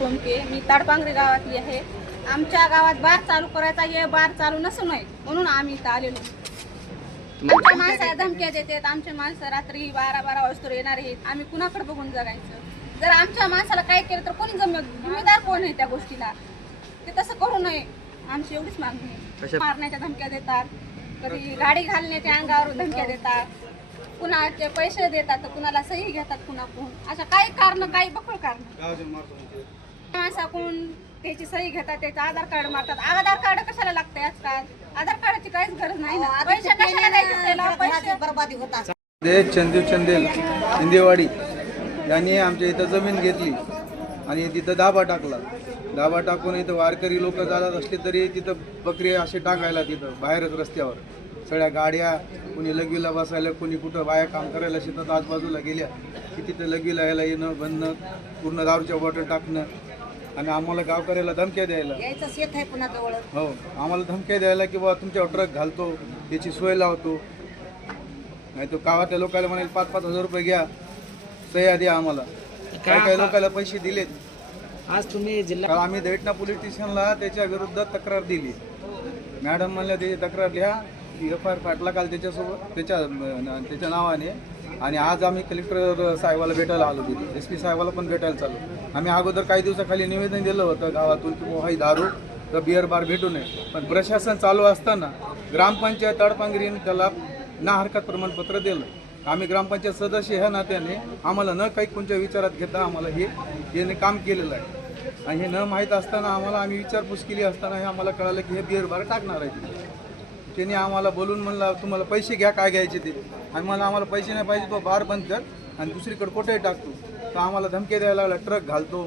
टोमके, मी ताडपांगरी गावातली आहे. आमच्या गावात बार चालू करायचा आहे, बार चालू नसू नये म्हणून आम्ही इथं आलेलो. आमच्या माणसाला धमक्या देतात, आमचे माणसं रात्री 12-12 वाजता येणार आहेत. आम्ही कुणाकडे बघून जगायचं? जर आमच्या माणसाला काय केलं तर कोणी जिम्मेदार कोण आहे त्या गोष्टीला? ते तसं करू नये, आमची एवढीच मागणी आहे. मारण्याच्या धमक्या देतात, कधी गाडी घालण्याच्या अंगावर धमक्या देतात, कुणाचे पैसे देतात तर कुणाला सही घेतात, कुणाकडून अशा काही कारण, काही बखळ कारण. माणसाकडून त्याची सही घेतात, त्याचं आधार कार्ड मारतात. आधार कार्ड कशाला लागतंय आजकाल? आधार कार्डाची काहीच गरज नाही ना. पैसे कशाला द्यायचे त्याला? पैसे बरबादी होतात. चंदू चंदेल हिंदेवाडी यांनी आमच्या इथं जमीन घेतली आणि तिथं दाबा टाकला. दाबा टाकून इथं वारकरी लोक जात असले तरी तिथं बकरी असे टाकायला तिथं बाहेरच रस्त्यावर सगळ्या गाड्या, कोणी लगवीला बसायला, कोणी कुठं बाया काम करायला शेतात आजूबाजूला गेल्या की तिथं लगवीला यायला येणं, बनणं, पूर्ण दारूच्या बॉटल टाकणं आणि आम्हाला गावकऱ्याला धमक्या द्यायला. शेत आहे पुन्हा जवळ. हो, आम्हाला धमक्या द्यायला की बाबा तुमच्यावर ट्रक घालतो, त्याची सोय लावतो. नाही तो गावातल्या लोकांना म्हणाल 5-5 हजार रुपये घ्या, सह्या द्या आम्हाला. काही लोकांना पैसे दिलेत. आज तुम्ही जिल्हा आम्ही दैठणा पोलीस स्टेशनला त्याच्या विरुद्ध तक्रार दिली. मॅडम म्हणल्या त्याची तक्रार लिहा, FIR फाटला काल त्याच्यासोबत त्याच्या नावाने. आणि आज आम्ही कलेक्टर साहेबाला भेटायला आलो तिथे, SP साहेबाला पण भेटायला चालू. आम्ही अगोदर काही दिवसाखाली निवेदन दिलं होतं गावातून की ही दारू तर बिअर बार भेटू नये. पण प्रशासन चालू असताना ग्रामपंचायत ताडपांगरीने त्याला ना हरकत प्रमाणपत्र दिलं. आम्ही ग्रामपंचायत सदस्य ह्या नात्याने आम्हाला न काही कोणत्या विचारात घेता आम्हाला हे काम केलेलं आहे. आणि हे न माहीत असताना आम्ही विचारपूस केली असताना हे आम्हाला कळालं की हे बिअर बार टाकणार आहे. त्यांनी आम्हाला बोलून म्हणलं तुम्हाला पैसे घ्या, काय घ्यायचे ते. आणि मला आम्हाला पैसे नाही पाहिजे, तो बार बंद कर आणि दुसरीकडे कुठेही टाकतो. तर आम्हाला धमकी द्यायला लागला. ट्रक घालतो,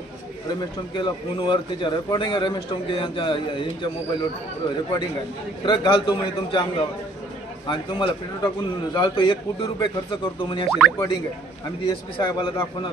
रमेश टोमकेला फोनवर त्याच्या रेकॉर्डिंग आहे, रमेश टोमके यांच्या मोबाईलवर रेकॉर्डिंग आहे. ट्रक घालतो म्हणे तुमच्या अंगावर आणि तुम्हाला पेट्रोल टाकून जाळतो, 1 कोटी रुपये खर्च करतो म्हणे, अशी रेकॉर्डिंग आहे. आम्ही ती SP साहेबाला दाखवणार.